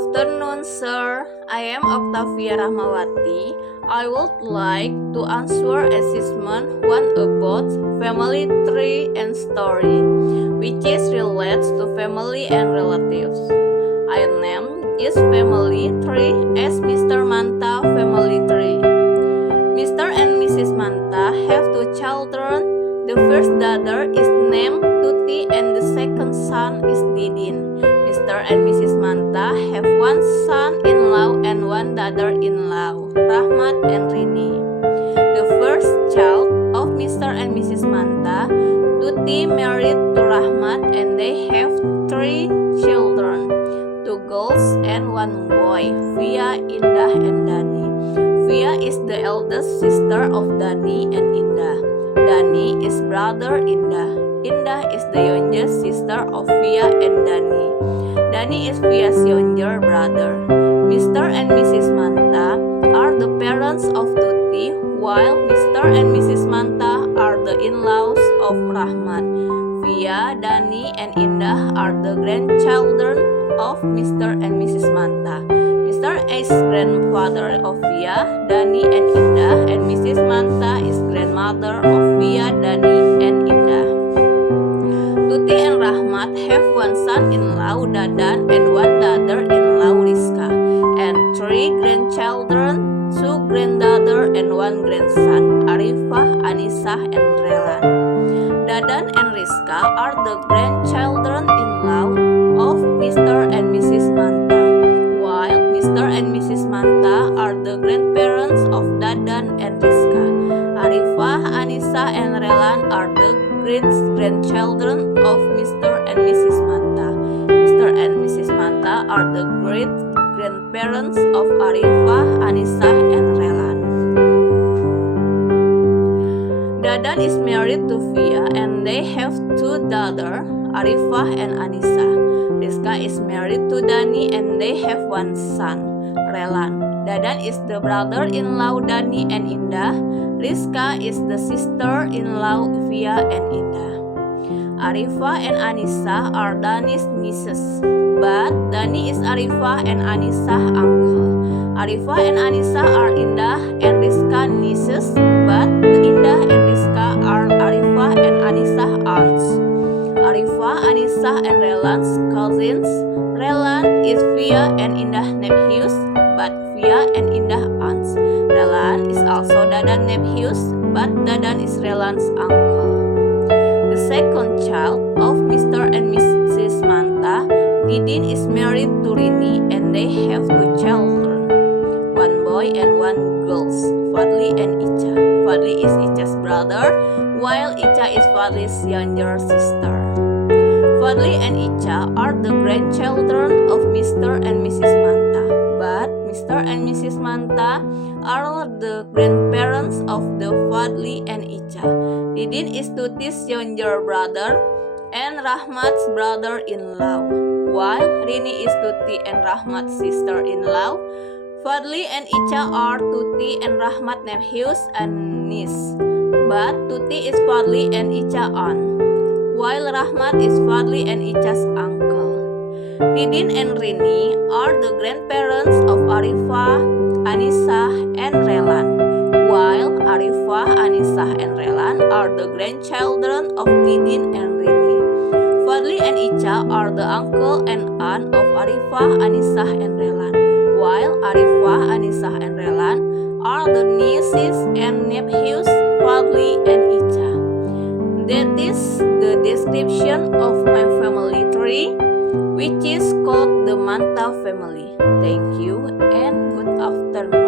afternoon, sir. I am Octavia Rahmawati. I would like to answer assessment 1 about family tree and story, which is relates to family and relatives. I name is family tree as Mr. Manta family tree. Mr. and Mrs. Manta have 2 children. The first daughter is named Tuti and the second son is Didin. Mr. and Mrs. Manta have 1 son-in-law and 1 daughter-in-law, Rahmat and Rini. The first child of Mr. and Mrs. Manta, Tuti married to Rahmat and they have 3 children, 2 girls and 1 boy, Via, Indah and Dani. Via is the eldest sister of Dani and Indah. Dani is brother Indah. Indah is the youngest sister of Via and Dani. Dani is Via's younger brother. Mr. and Mrs. Manta are the parents of Tuti, while Mr. and Mrs. Manta are the in-laws of Rahmat. Via, Dani, and Indah are the grandchildren of Mr. and Mrs. Manta. Mr. is grandfather of Via, Dani, and Indah, and Mrs. Manta is grandmother of Via, Dani, and Indah. Tuti and Rahmat have 1 son-in-law, Dadan, and 1 daughter-in-law, Rizka, and 3 grandchildren, 2 granddaughter, and 1 grandson, Arifah, Anisah, and Relan. Dadan and Rizka are the grandchildren-in-law of Mr. and Mrs. Manta, while Mr. and Mrs. Manta are the grandparents of Dadan and Rizka. Arifah, Anisah, and Relan are the great-grandchildren of Mr. and Mrs. Manta. Mr. and Mrs. Manta are the great-grandparents of Arifah, Anisah, and Relan. Dadan is married to Via and they have 2 daughters, Arifah and Anisah. Rizka is married to Dani and they have 1 son, Relan. Dadan is the brother-in-law Dani and Indah. Rizka is the sister-in-law Via and Indah. Arifah and Anisah are Dani's nieces, but Dani is Arifah and Anisah uncle. Arifah and Anisah are Indah and Rizka nieces, but Indah and Rizka are Arifah and Anisah aunts. Arifah, Anisah, and Relan's cousins. Relan is Via and Indah nephews, but Via and Indah aunts. Relan is also Dadan nephews, but Dadan is Relan's uncle. The second child of Mr. and Mrs. Manta, Didin, is married to Rini and they have 2 children, 1 boy and 1 girl, Fadli and Icha. Fadli is Icha's brother, while Icha is Fadli's younger sister. Fadli and Icha are the grandchildren of Mr. and Mrs. Manta, but Mr. and Mrs. Manta are the grandparents of the Fadli and Icha. Didin is Tuti's younger brother and Rahmat's brother-in-law, while Rini is Tuti and Rahmat's sister-in-law. Fadli and Icha are Tuti and Rahmat nephews and niece, but Tuti is Fadli and Icha aunt, while Rahmat is Fadli and Icha's uncle. Didin and Rini are the grandparents of Arifah, Anisah, and Relan, while Arifah, Anisah, and Relan are the grandchildren of Didin and Rini. Fadli and Icha are the uncle and aunt of Arifah, Anisah, and Relan, while Arifah, Anisah, and Relan are the nieces and nephews Fadli and Icha. That is the description of my family tree, which is called the Manta family. Thank you and good afternoon.